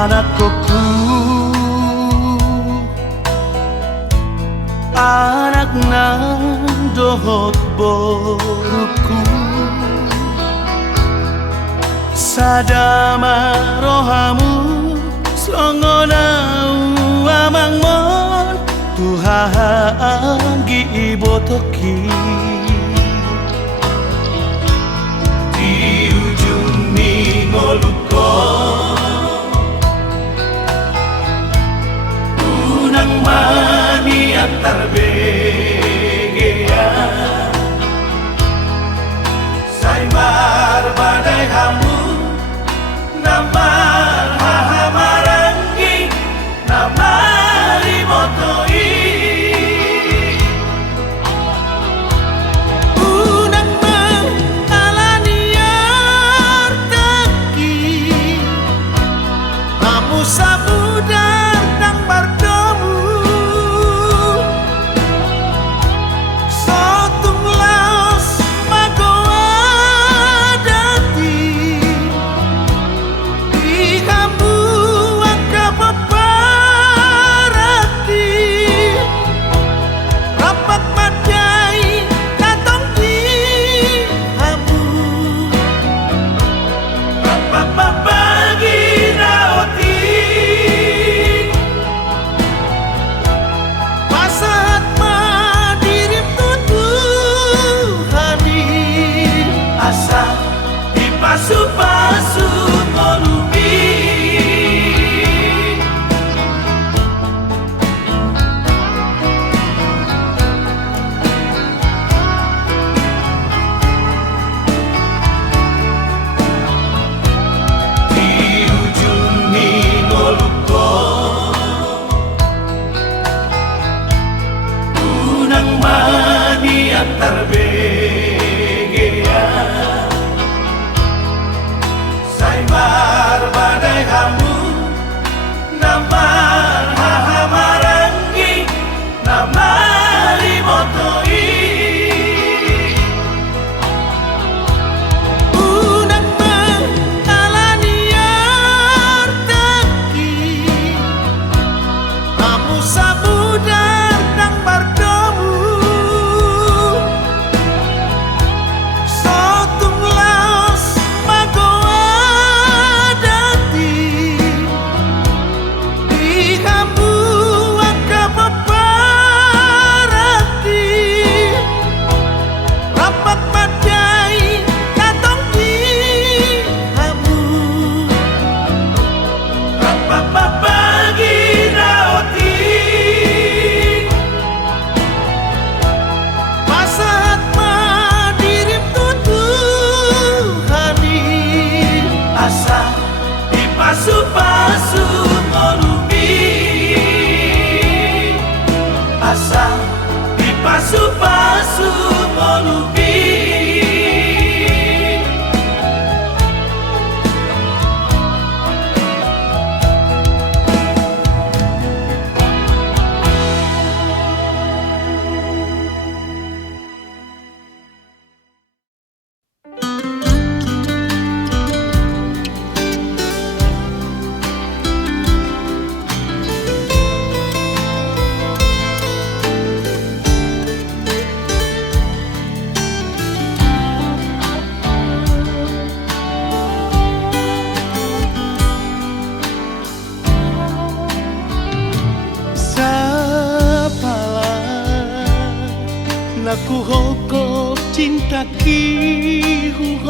anakku, anak nang dohot boruku, sadama rohamu songonau amangmon Tuhan gi ibotoki di ujung ningoluko unang mani antar begea saimar badai hamu namar hahamarangi namari motoi unang mengalaniar teki kamu sabudar nang bardomu sotung laos magoa dati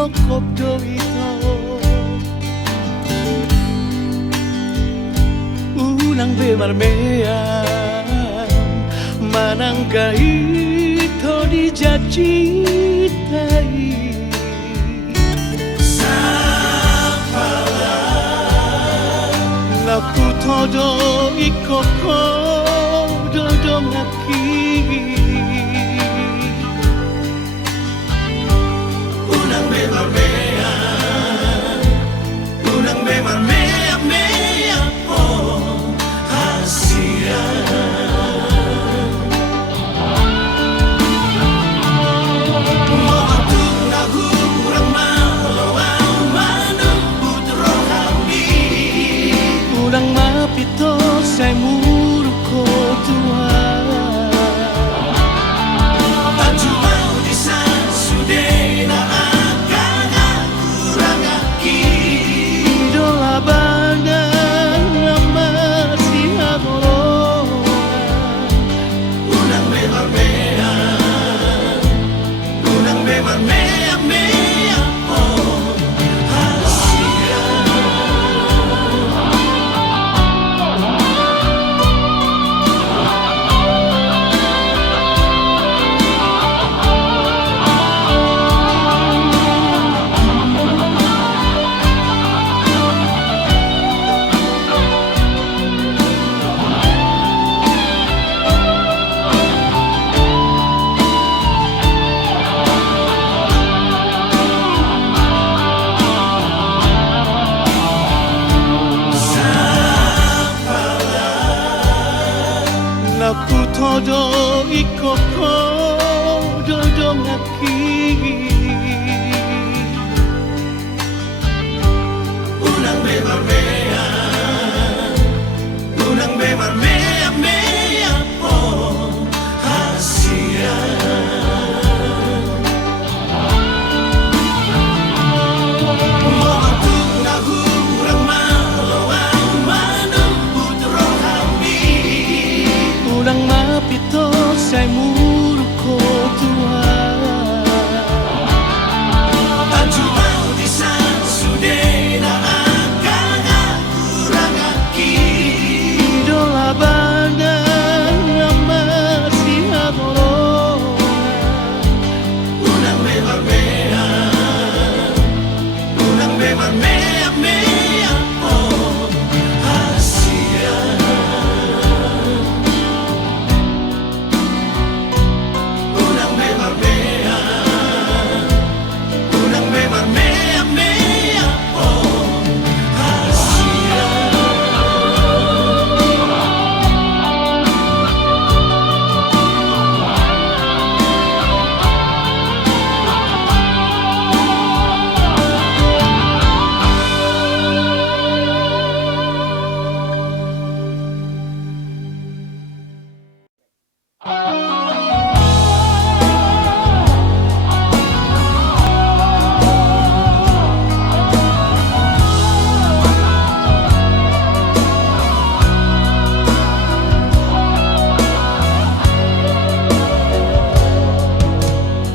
kokop do ito ulang bemarmean manangga ito dijajitai Naputodo ikoko dodong aki Unang bemarmea mea oh hasia Motuk nagu urang malawang manubut rohami Ulang mapito say muro ko tuwa Pajumau di san sude na akan kurang aki Idola bandan na masih amoroan Unang bemarmea mea oh hasia Naputodo ikoko dodong aki Unang bemarmea mea oh hasia Motuk nagu urang malawang manubut rohami Ulang mapito say muro ko tuwa Pajumau di san sude na akan kurang aki Idola bandan na masih amoroan Unang bemarmea mea oh hasia Unang bemarmea mea oh hasia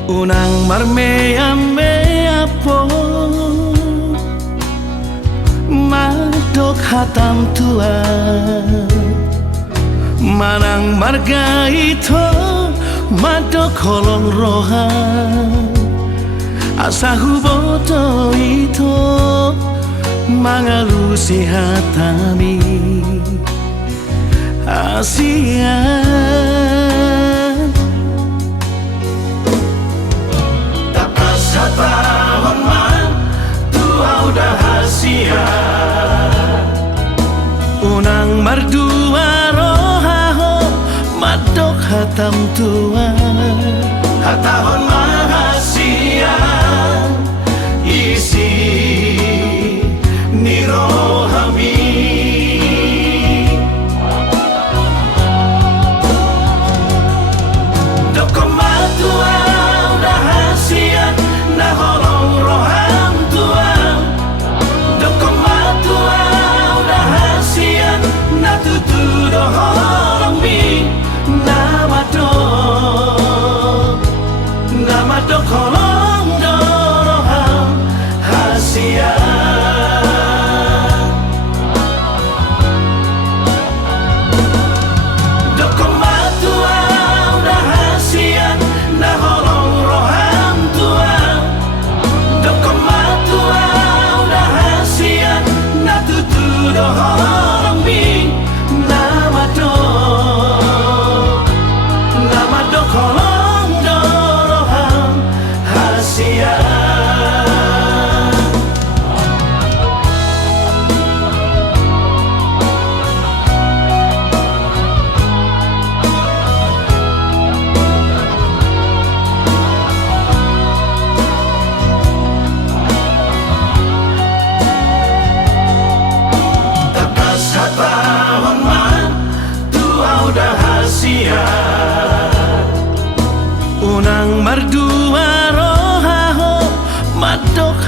Unang mea po madok hatam tua Manang marga ito madok kolong rohan Asa huboto ito mangalusi hatami Asian Tahun man tua udah hasia Unang mardua rohaho madok hatam tua Hatahon mahasia isi ni rohami Doko matua udah hasia na holong roham tua Doko matua udah hasia na tutu doholong mi na madok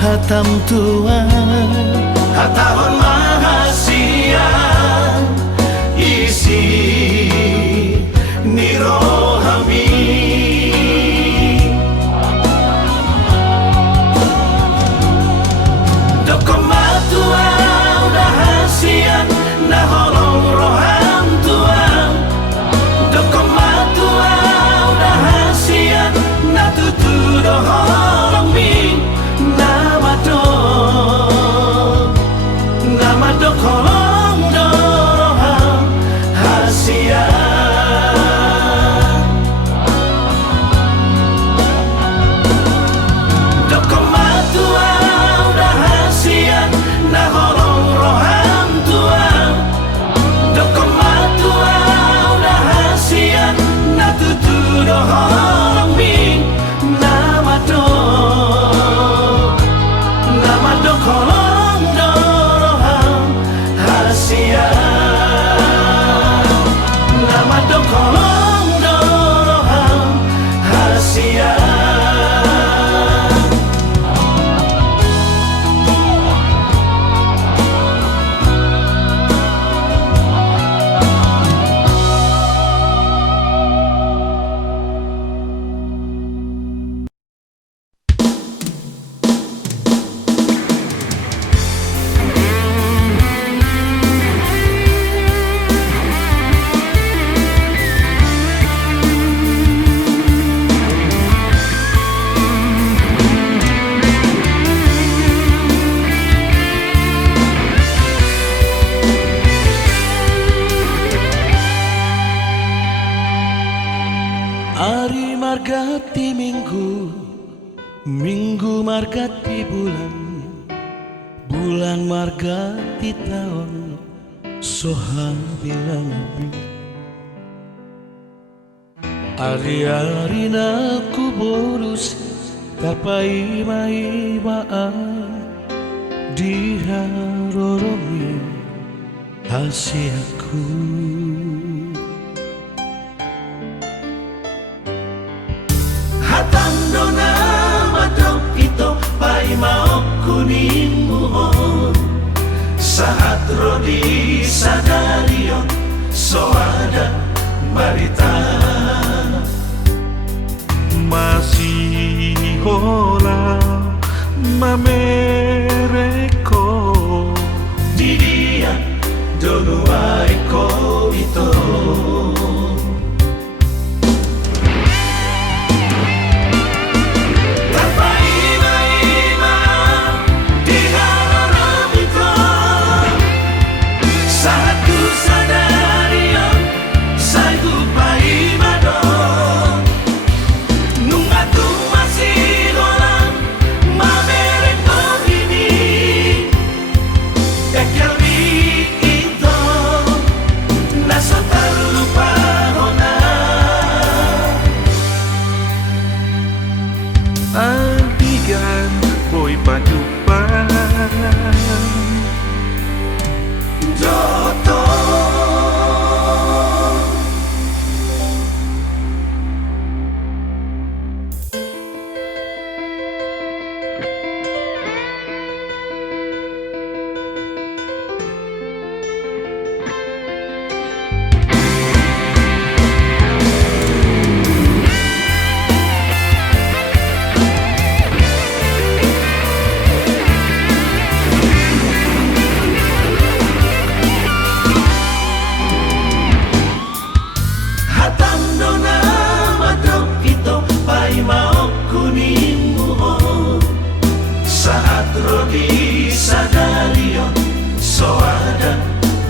hatam Tuhan, hatahon mahasian isi ni rohami. Dokoma Tuhan rahasian na holong roham Tuhan, dokoma Tuhan rahasian na tutu doholong mi nama do holong do roham hasian. Dokoma Tuhan rahasian na holong roham Tuhan, dokoma Tuhan rahasian na tutu doholong mi nama do holong do roham hasian, nama do holong do roham hasian. Hari margati minggu, minggu margati bulan, bulan margati tahun, soha bilang bi. Hari-hari naku bolus, tapai mai baan, diharoromi hasiaku. Hatandona madok ito pai maok kuning muhon, saat rodi sadarion so ada barita. Masih hola mamereko di dia donua eko ito. Antigan boy padupan Joto saat rodi sadarion so ada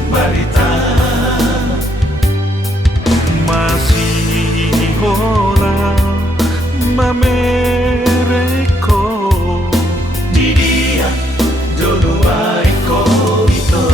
barita. masih hola mamereko Di dia donua eko ito.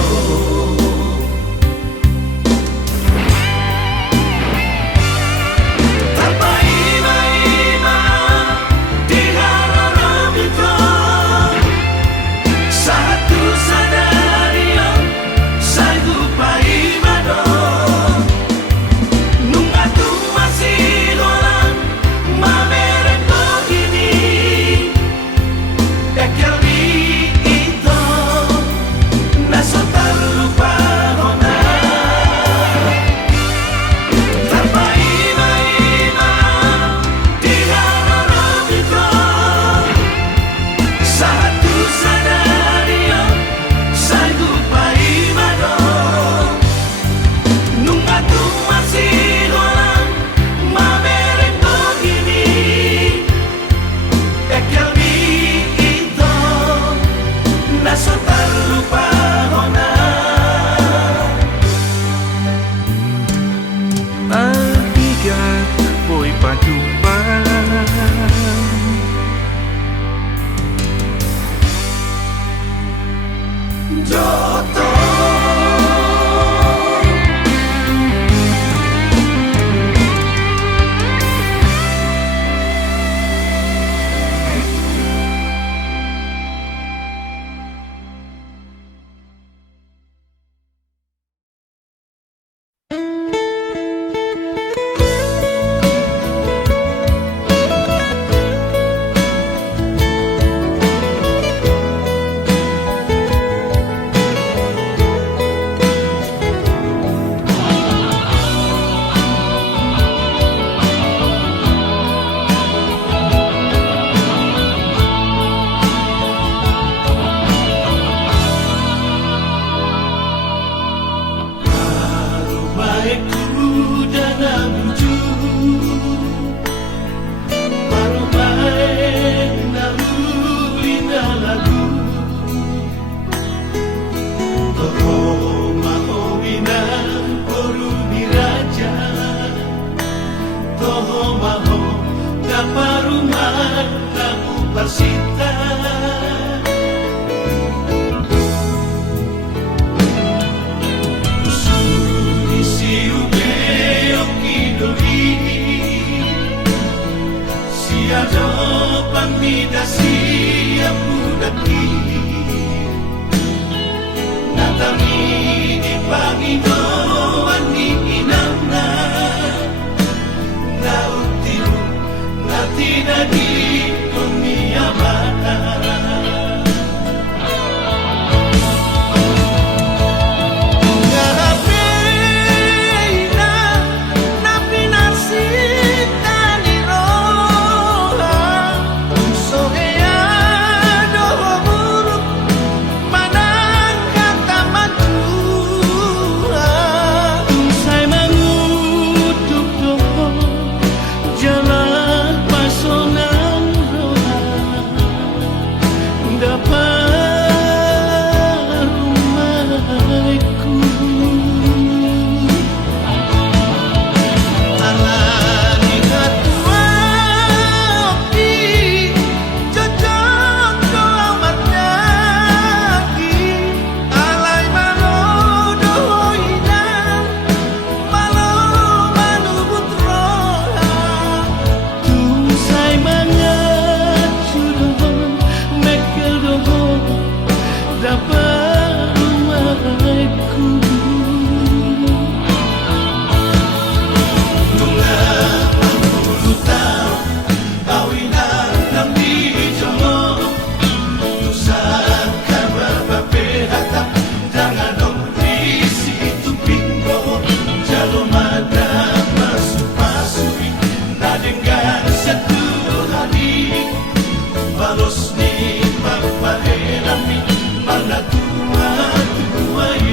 Siado pamida siap budaki Natami di Panginoan ni inamna Nautimu natina di kumiyamana Balos ni magpahelami mga tuwa-tuway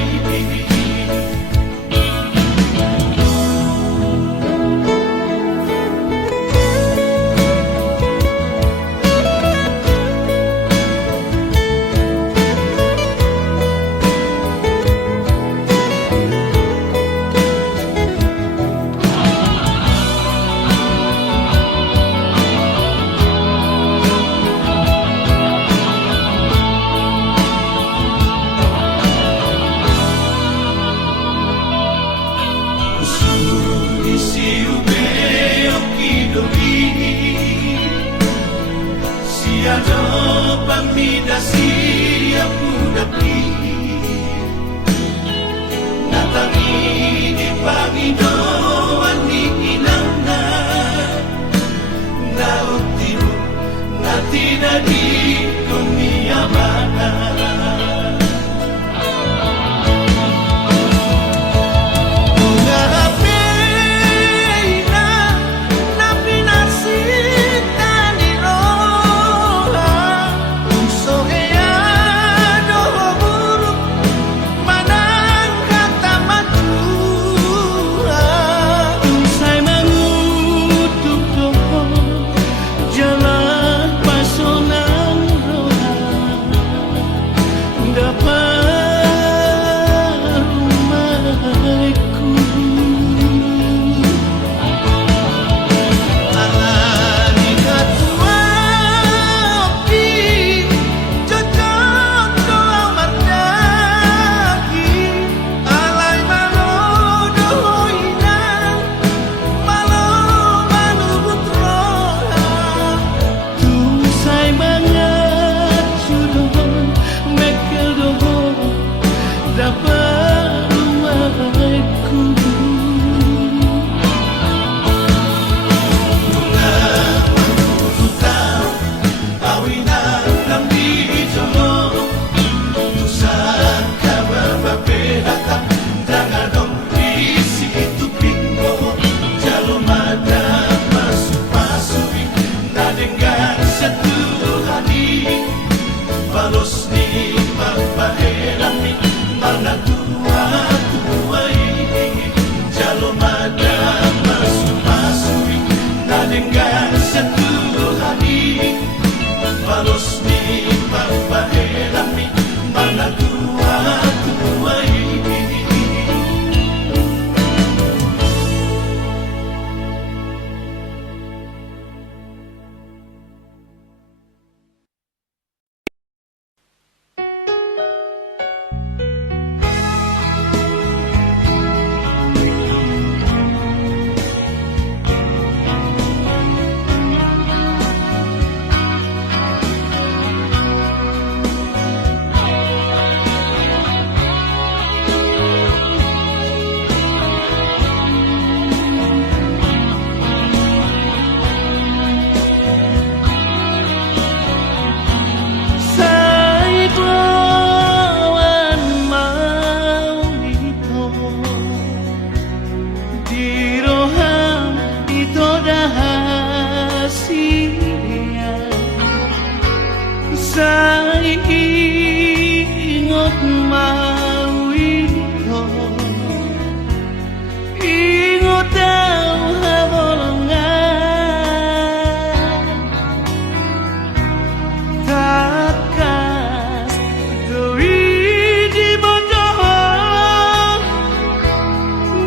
Siado pamida siap budaki Natangi di Panginoan ni inamna Nautimu natina di kumiyamana Balos ni magpahelami mga tuwa-tuway Jalomada masupasuri nadenggan sa tuhani Balos ni magpahelami mga tuwa-tuway Saingot mawito ingot daw habolongan takas gawin di bodoh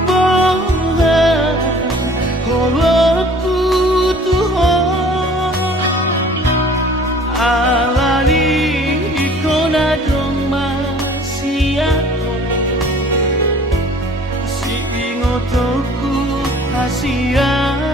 bohong holokku Tuhan alani ikona dong masih aku si ingotoku hasian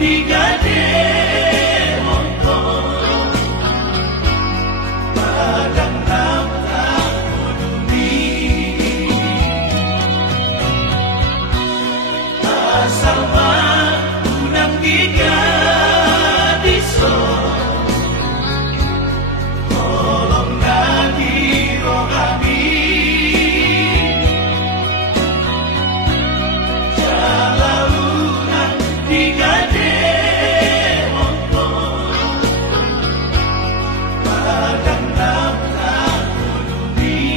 digade mongko padang nafta kuduni asal unang giga diso tolong nadi rohani jalaunan digade mongko padang nafta kuduni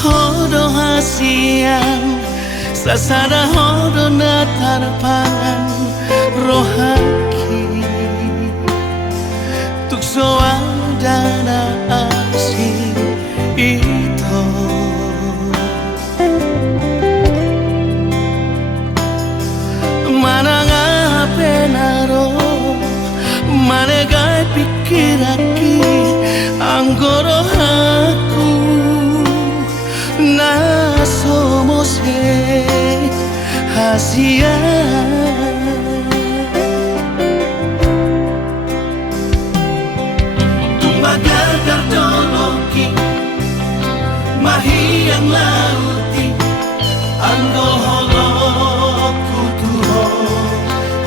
hodo hasiang sasada hodo na tarpangan rohaki tukso dana asing ito mananga penaro manegai pikiraki anggoro aku na somos hasia tumagal kardoloki mahiyang lauti ando holoku tuho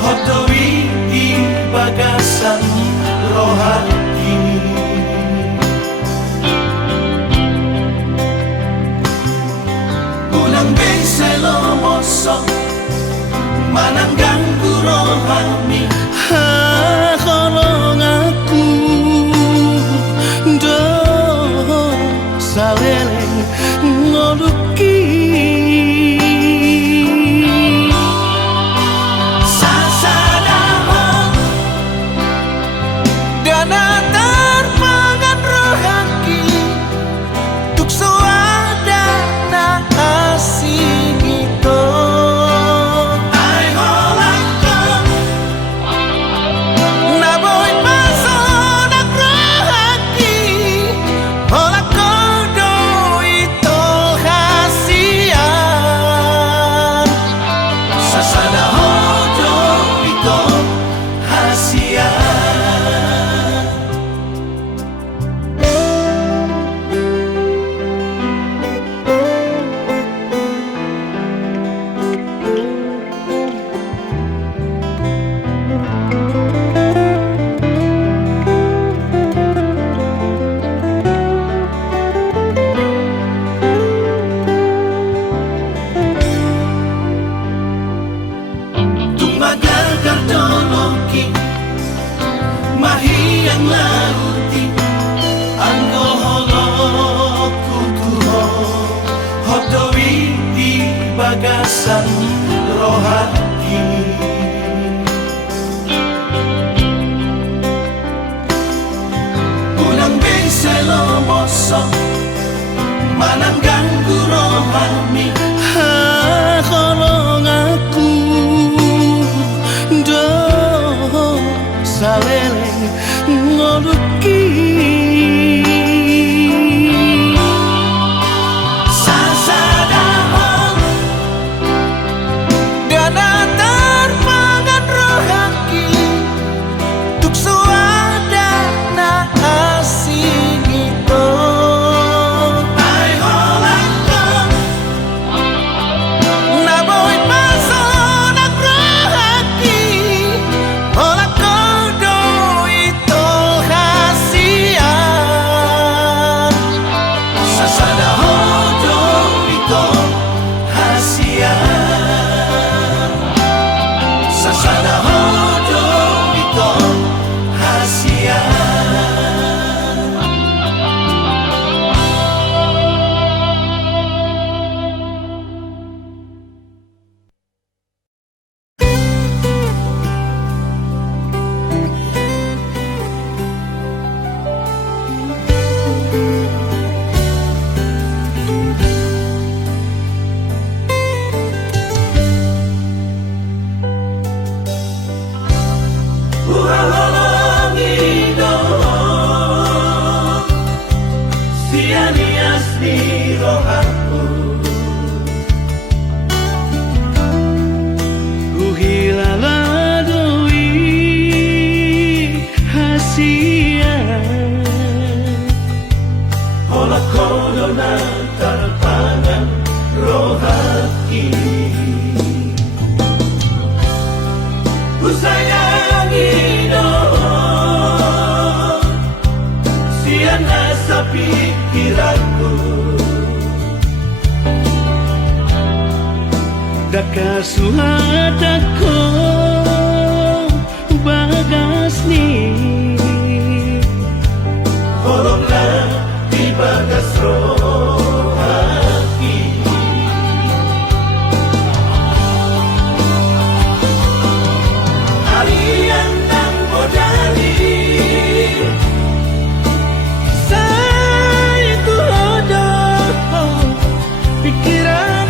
hodowi di bagasan rohati ulang beselo mosok mananggang rohani kolong aku do saleleng ngoluki sasadaho dana tarpangan rohaki tukso ada na asing ito ay holakon naboy pason ang rohaki holakodo ito hasian sasadahodo ito hasian tumagal kardoloki mahiyang lauti ando holoku tuho hodowi di bagasan rohati ulang beselo mosok mananggang rohani kolong aku do saleleng ngoluki sasadaho dana tarpangan rohaki tukso ada na asing ito ay hola ni rohaku. Uhilala doi hasia Ola kono na tarpangan rohaki. Kusayangi doon siya nasa pikiranku. Dakasuhat ako bagas ni Holong na di bagas rohaki. Harian ng modali sa ituhodo pikiran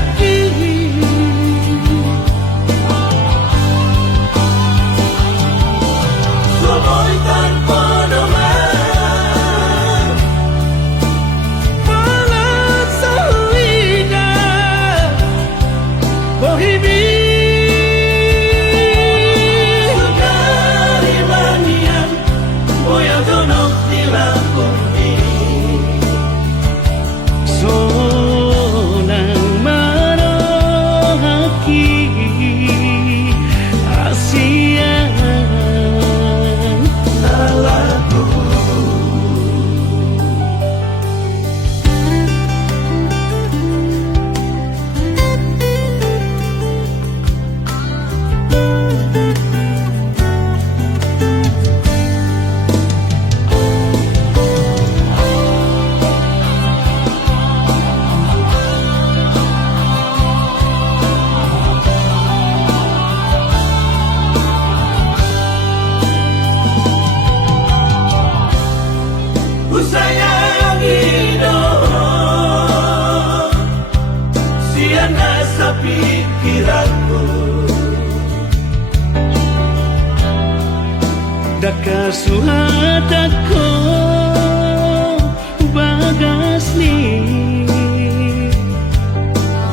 Sumoy tanpa naman Balat sa huwida Bohimi Sugari manian Boya donok nila kumi. Sonang marohaki Asia Nalaku Kusayangi doon siya nasa pikiranku. Dakasuhat ako bagas ni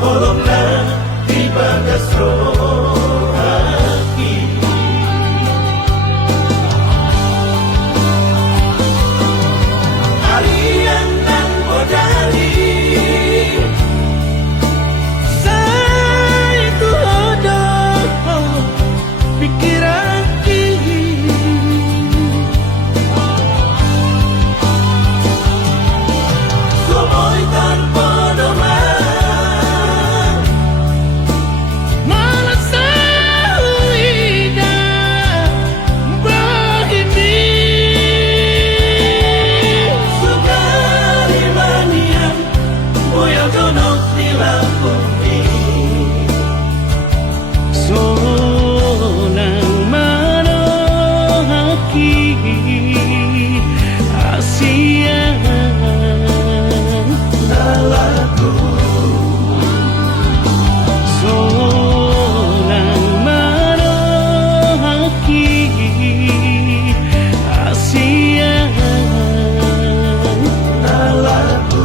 Holong na di bagas rohaki. Harian ng modali sa ituhodo pikiran Sumoy tanpa naman Malat sa huwida Bohimi Sugari manian Boya donok nila kumi. Sonang marohaki Asia Nalaku Sonang marohaki Asia Nalaku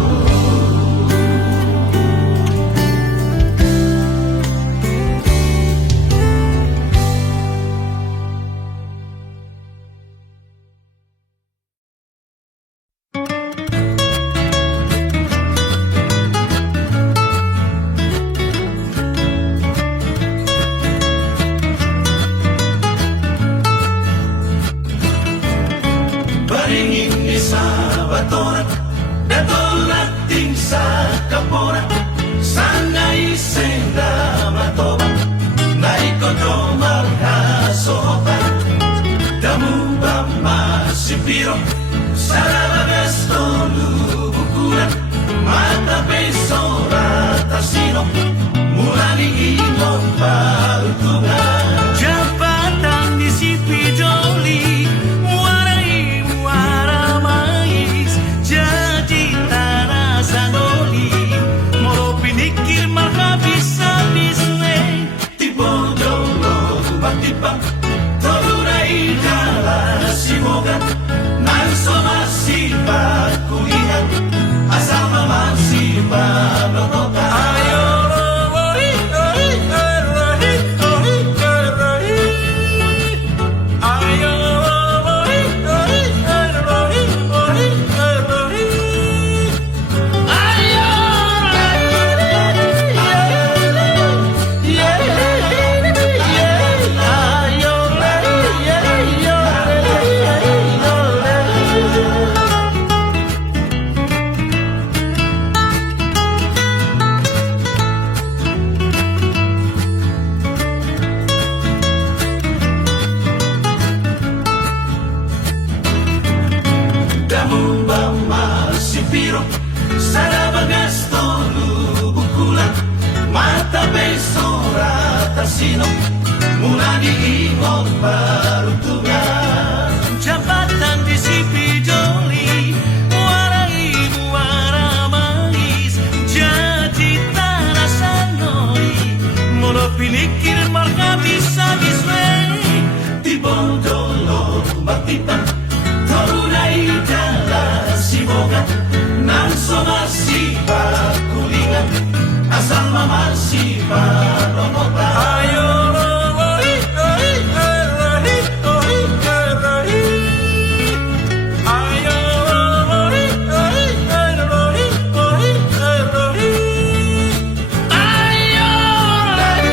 Baringin ni sa batoran Datulating sa kaporan Sana isenda matoba Na ikodo marhasopan Damu ba masipiro Sarabagas tolubukuran Mata pesora tasino Mulani inom pautungan Jabatan di si Pijoli Warai muara mais Jadi tanah sanoli Moro pinikir habis-habis Tibodo lo batibang Tolurai kala simogan Nang Sarabagas tolu bukulan mata besora tasino mula diingon peruntungan Jabatan di Sipijoli, muara mais, jadi tanah sanoi, molo pinikir marga bisa disway. Tibondolo batipan Torunai jalan siboga Nang somasipa kulingan Asal mamasipa romota Ayo lori, lori, lori, lori, lori. Ayo lori, lori, lori, lori, lori. Ayo lori,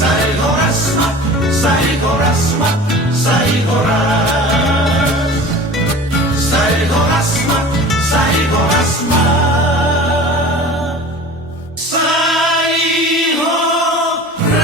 Sai horas mat, sai horas mat, sai horas Sai horas mat, sai horas mat Sai horas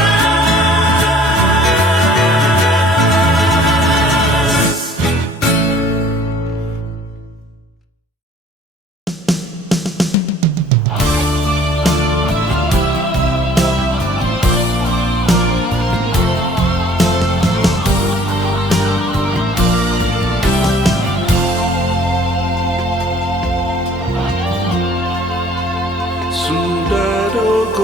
Sudah dogomi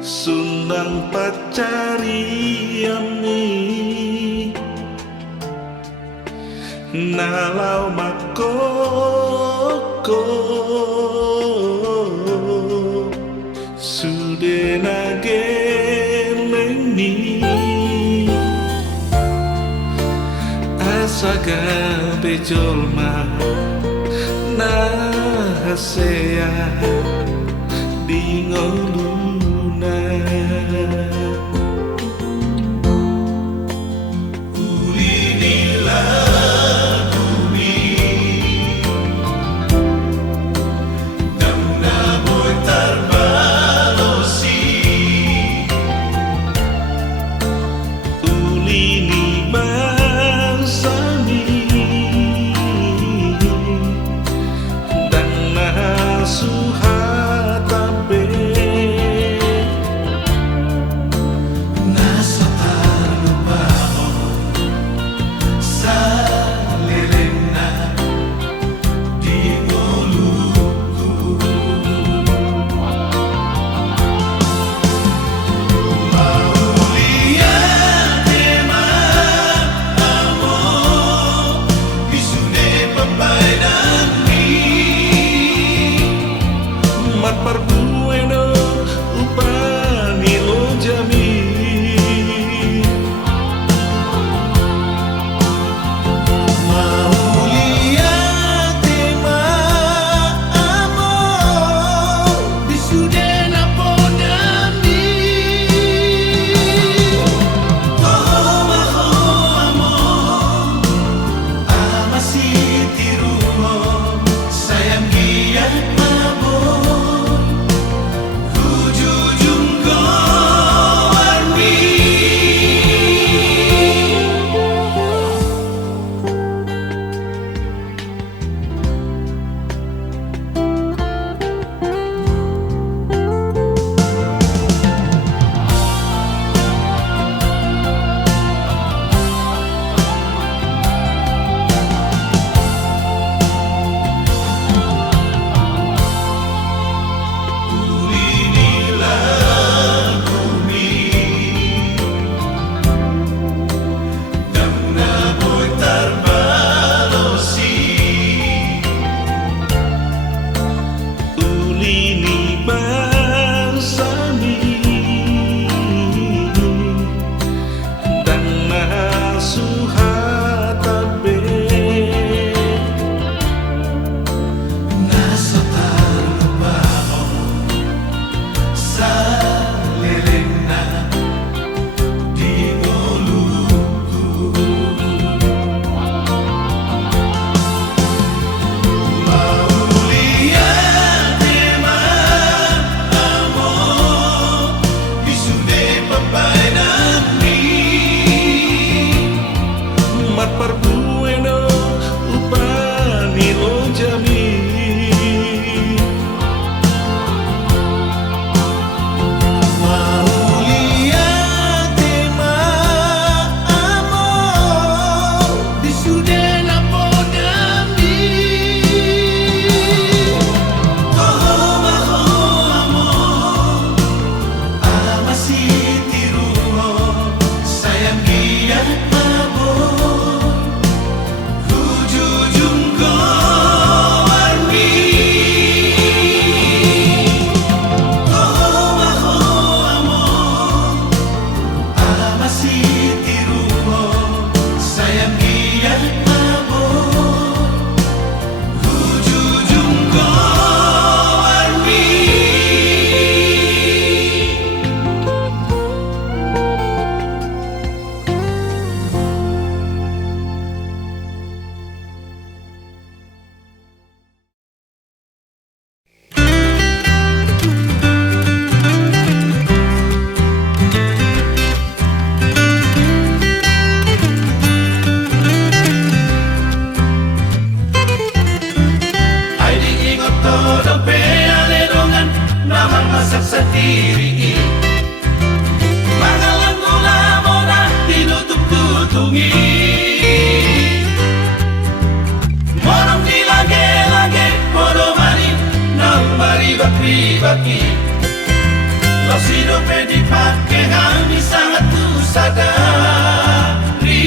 Sundang pacari ami Nalau makoko Sude nageleni Asaga bejolma Nahasea Dingoluna Ulinilah bumi Damna boy tarbalosi Ulini bangsami Dan nasuhatabe mamasak sendiri. Mangalang gula moda tinutup-tutungi. Morong dilage-lage podo manin nang maribak-ribaki. Lo sidope dipake kami sangat tu sadari.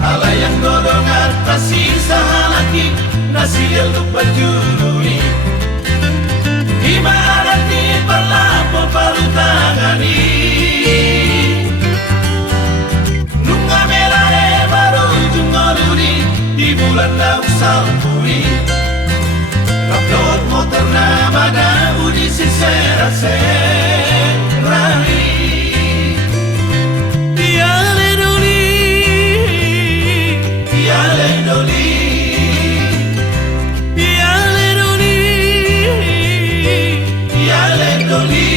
Ala yang godong atas sisa halaki nasi lupa jului. Imarati berlapo palu tangani. Nunga merah baru jungoluri di bulan daun salpuri. Upload motor nama daun di sisera serari. Yale doli, Yale doli, yale doli, Yale doli.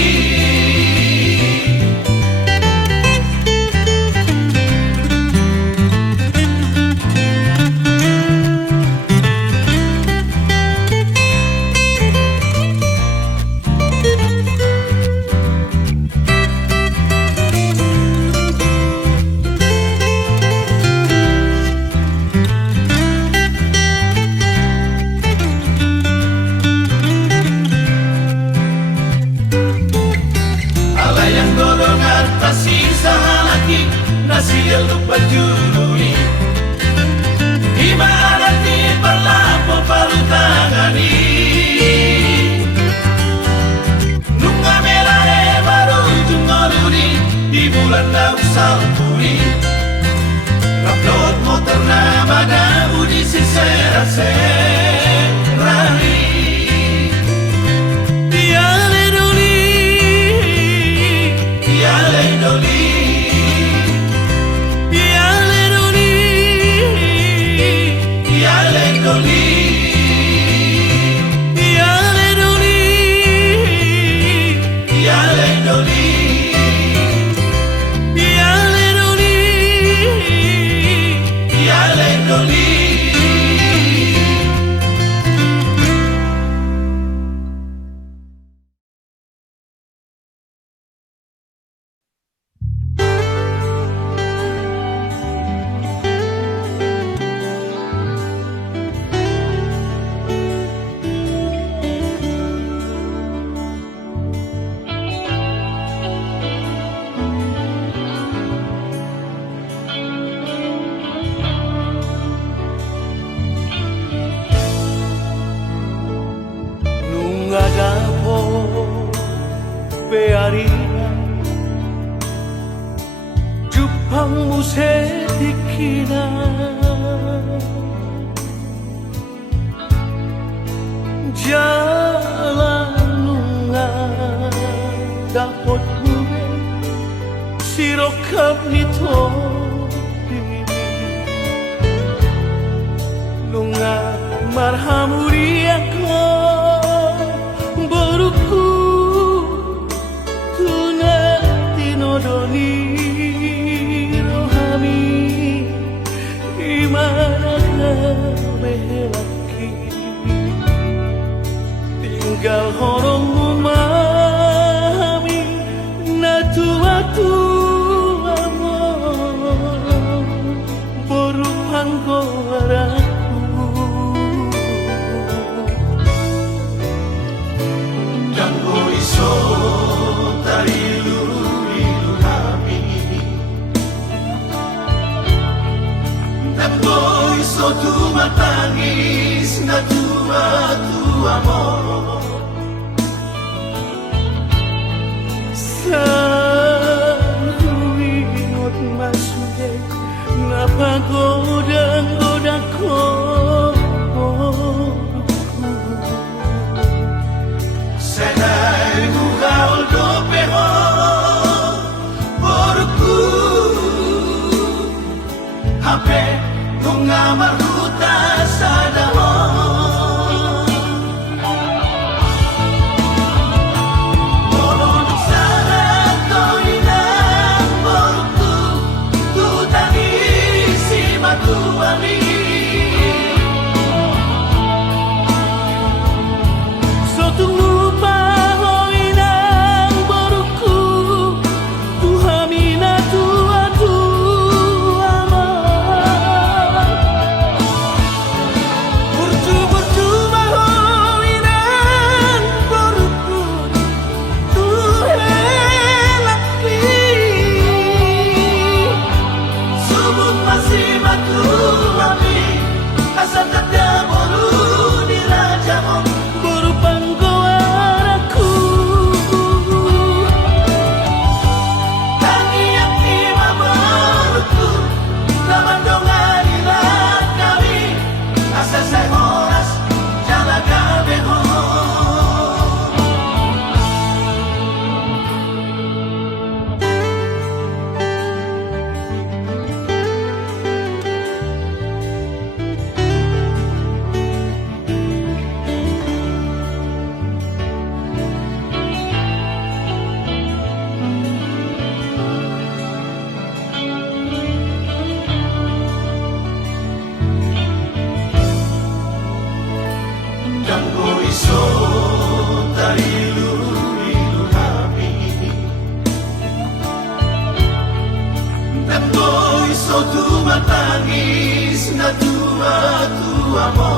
Sisa halaki nasi lupa jului. Imarati berlapo palu tangani. Nunga merah baru jungoluri di bulan daun salpuri. Upload motor nama daun di sisera serari. yale doli, Yale doli, yale doli, Yale doli, yale doli, Yale doli, yale doli, Yale doli. Nungagapo pearina Jupang musetikina Jalan nunga dapot gue sirokap nito nunga marhamuri ako boruku tuna tinodoni rohami imana belaki tinggal horong umami natua-tua boruhan koraku Dan iso tari lulu kami. Dan iso tu matangis na tua mo. Saluingot masudek napagoda-goda ko Senai gugaul do peho porku. Hape nunga maruta sa dahon. iso tarilu-ilu kami dan iso tumatangis na tua-tua mo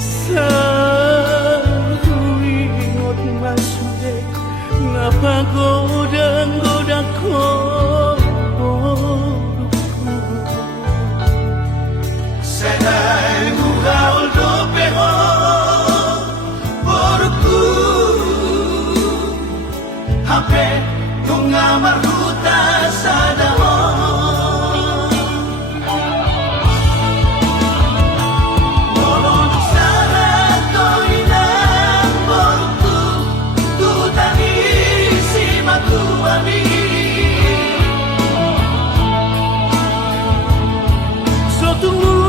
Sa tuwing masulit napagoda-goda ko Senai mugaol do peho Porku Hape tunga marhuta sa dahon Molon sana ko inang porku Tutani si matuami So tunggu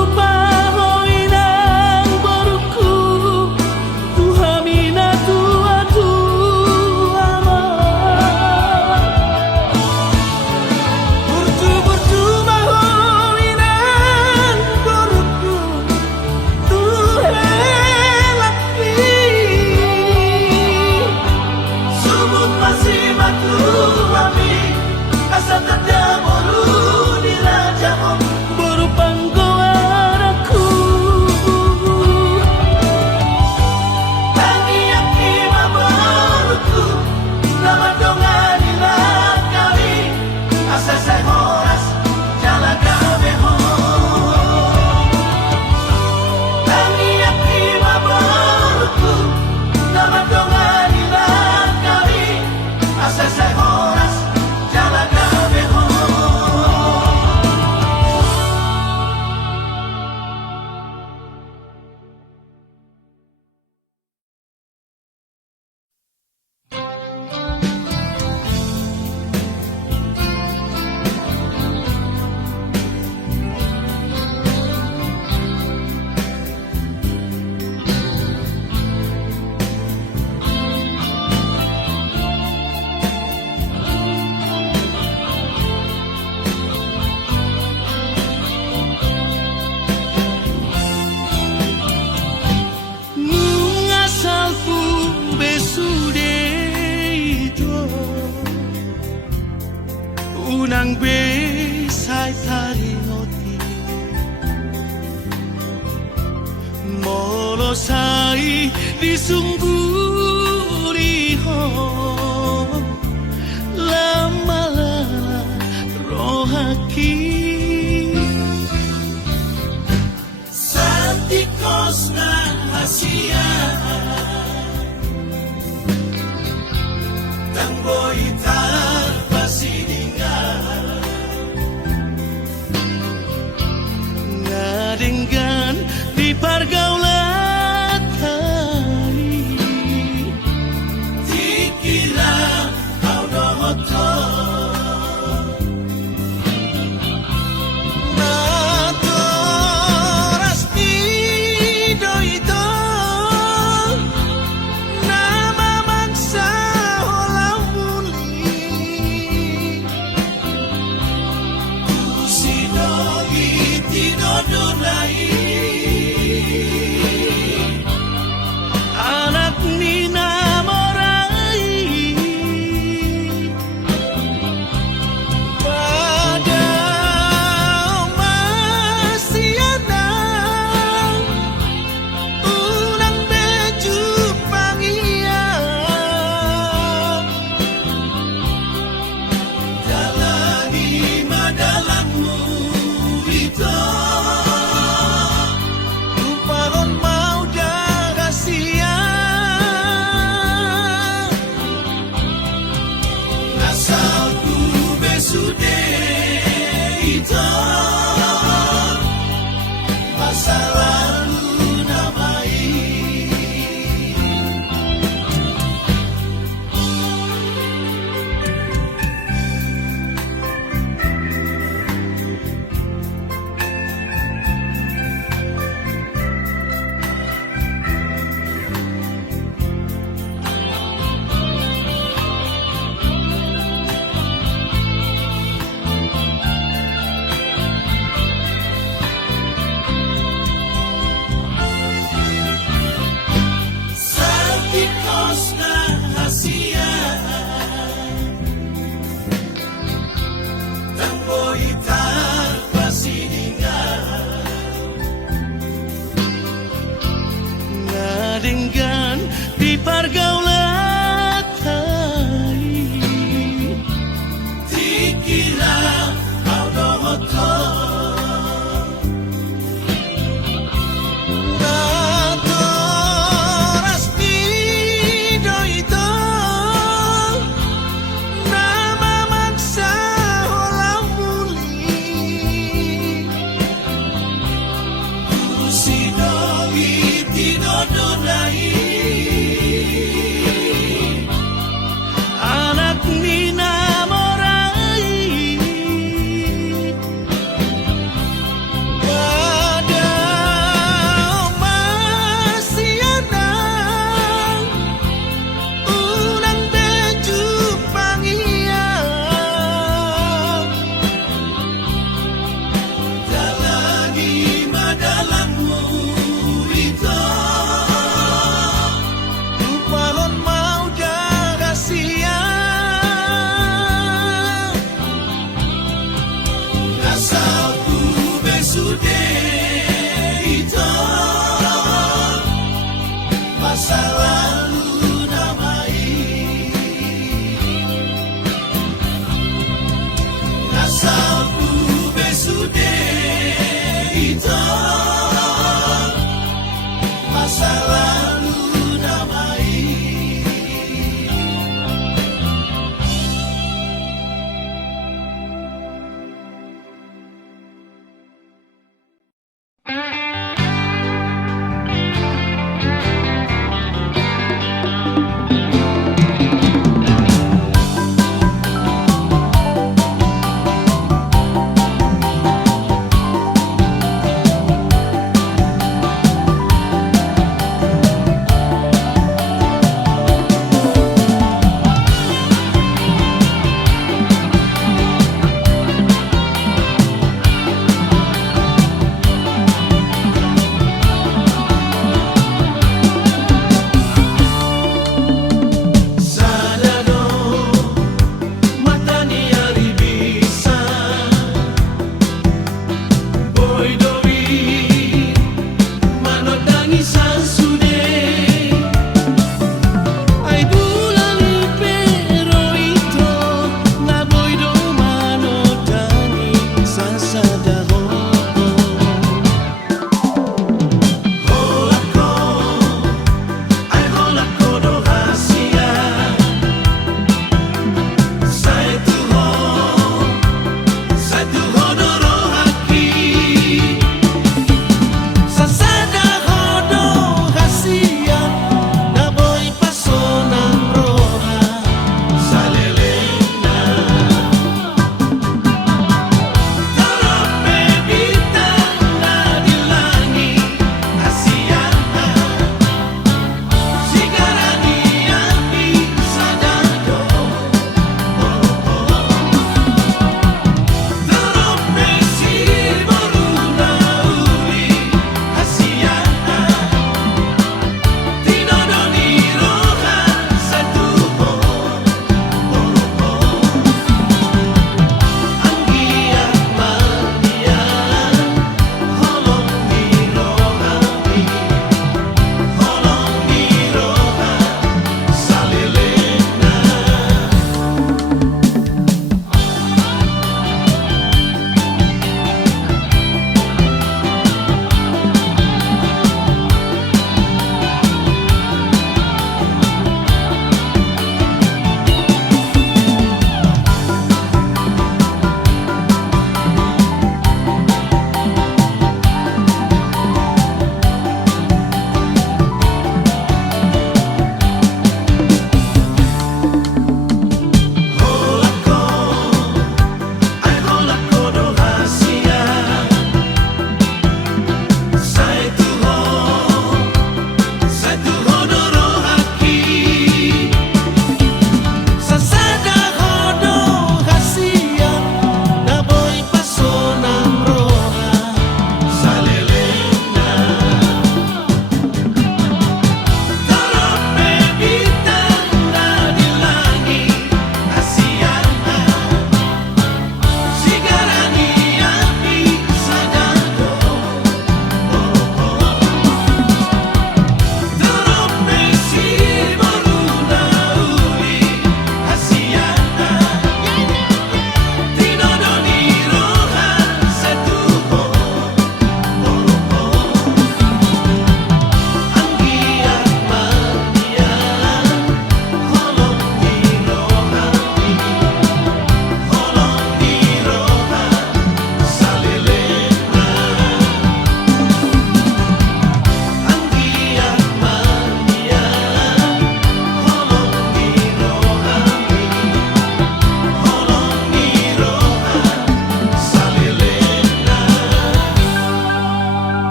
unang besay taringoti molosai disungguriho lamala rohaki Santikos na hasia Tangboy dengan di pergaulan hari Dikira kau dohoto Matoras di doito Nama bangsa holau muli Kusinoi tinodonai anak Nina Morai pada masih ada ulang baju pangian jalani madalanmu itu lupakan mau darah asalku besude itu masa lalu namai dengan di pergaulan Dikira audo hoto Natoras pido itu Nama maksa olah muli Kusido